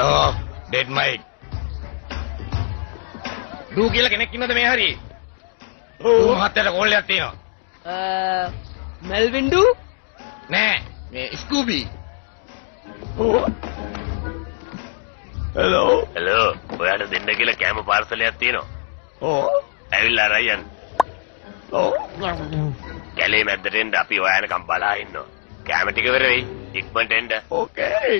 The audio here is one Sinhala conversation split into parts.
Hello, dead Mike. Du කියලා කෙනෙක් ඉන්නවද මේ හරියේ? ඔව් මහත්තයාට කෝල් එකක් තියෙනවා. මෙල්වින් ඩු? නෑ, මේ ස්කූබි. Hello. ඔයාට දෙන්න කියලා කැම පාර්සලයක් තියෙනවා. ඇවිල්ලා අරයන්. කැලේ මැද්දට එන්න අපි ඔයාලකම් බලා ඉන්නවා. කැම ටික වෙර වෙයි. ඉක්මනට එන්න. Okay.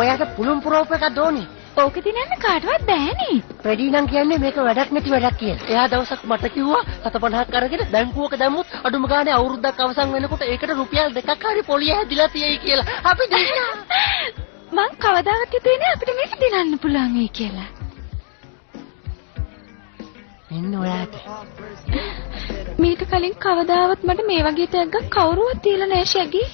ඔයාට පුළුම් පුරෝප එකක් දෝනේ. ඕක දිනන්න කාටවත් බෑනේ. වැඩි නම් කියන්නේ මේක වැඩක් නැති වැඩක් කියලා. එයා දවසක් මට කිව්වා 750ක් අරගෙන බැංකුවක දැම්මොත් අඩුම ගානේ අවුරුද්දක් අවසන් වෙනකොට ඒකට රුපියල් 2ක් හරි පොලිය හැදිලා තියෙයි කියලා. අපි දෙන්නා. මං කවදාවත් හිතුවේ නෑ අපිට මේක දිනන්න පුළුවන් වෙයි කියලා. මෙන්න ඔයාට. මීට කලින් කවදාවත් මට මේ වගේ තෑග්ගක් කවුරුවත් දීලා නෑ ෂැගි.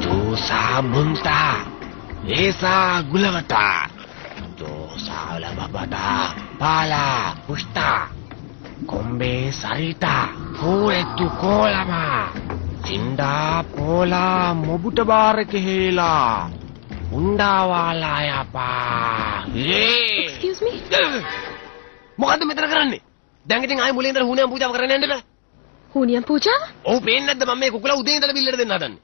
Josa munta, esa gulawata, Josa lababata, pala pusta, kombe sarita, kuretu kolama, cinda pola mobuta barake hela, unda wala ya pa. Excuse me. මොකද්ද මෙතන කරන්නේ? දැන් ඉතින් ආයේ මුලින් ඉඳලා හුණියම් පූජාව කරන්න යන්න බෑ. හුණියම් පූජාව? ඔව් පේන්නේ නැද්ද මම මේ කුකුලා උදේ ඉඳලා බිල්ලට දෙන්න හදන්නේ.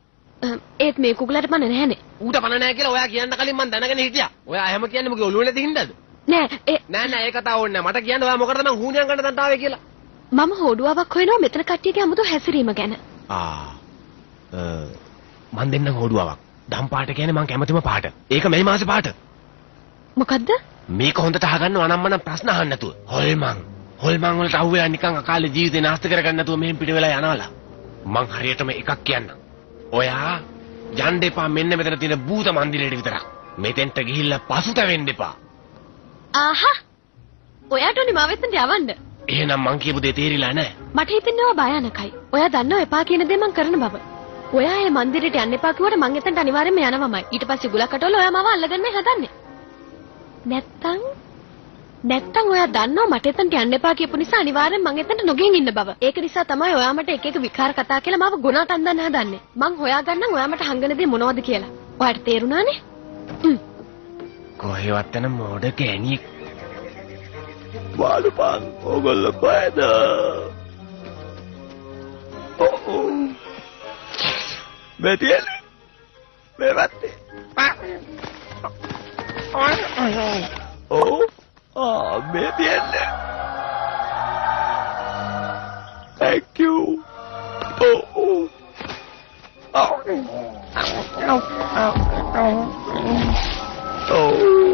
ඒත් මේ කුකුලට පණ නැහැනේ. ඌට පණ නැහැ කියලා ඔයා කියන්න කලින් මම දැනගෙන හිටියා. ඔයා හැම කියන්නේ මගේ ඔළුවේ නැති හින්දාද? නෑ නෑ ඒ කතාව ඕනේ නෑ. මට කියන්න ඔයා මොකටද මං හුණියම් ගන්න තන්ට ආවේ කියලා. මම හොඩුවාවක් හොයනවා මෙතන කට්ටියගේ 아무තු හැසිරීම ගැන. මං දෙන්නම් හොඩුවාවක්. දම් පාට කියන්නේ මං කැමතිම පාට. ඒක මේ මාසේ පාට. මොකද්ද? මේක හොඳට අහගන්න අනම්මනම් ප්‍රශ්න අහන්න නැතුව. හොල්මන් වලට අහුවෙලා නිකන් අකාලේ ජීවිතේ නාස්ති කරගන්න නැතුව මෙහෙන් පිට වෙලා යනවලා. මං හරියටම එකක් කියන්නම්. ඔයා යන්න එපා මෙන්න මෙතන තියෙන භූත මන්දිරයට විතරක්. මෙතෙන්ට ගිහිල්ලා පසුතැවෙන්න එපා. ආහා. ඔයාට උනේ මාව එතනට යවන්න. එහෙනම් මං කියපු දේ තේරිලා නැහැ. මට හිතෙන්නේ ඔයා භයානකයි. ඔයා දන්නව එපා කියන දේ මං කරන බව. ඔයා මේ මන්දිරයට යන්න එපා කිව්වට මං එතනට අනිවාර්යෙන්ම යනවමයි. ඊට පස්සේ ගුලක් කටවල ඔයා මාව අල්ලගන්න හදන්නේ. නැත්තම් ඔයා දන්නව මට එතනට යන්න එපා කියපු නිසා අනිවාර්යෙන් මං එතනට නොගෙන් ඉන්න බව. ඒක නිසා තමයි ඔයා මට එක එක විකාර කතා කියලා මාව ගුණාට අඳන්න හදන්නේ. මං හොයාගන්නම් ඔයා මට හංගන දේ මොනවද කියලා. ඔයාට තේරුණානේ? කොහෙවත් යන මොඩ කෑණියෙක්. බලපන් ඕගොල්ලෝ බයද? මෙතියල මේ වත්තේ. මෙතියල. Thank you. Oh.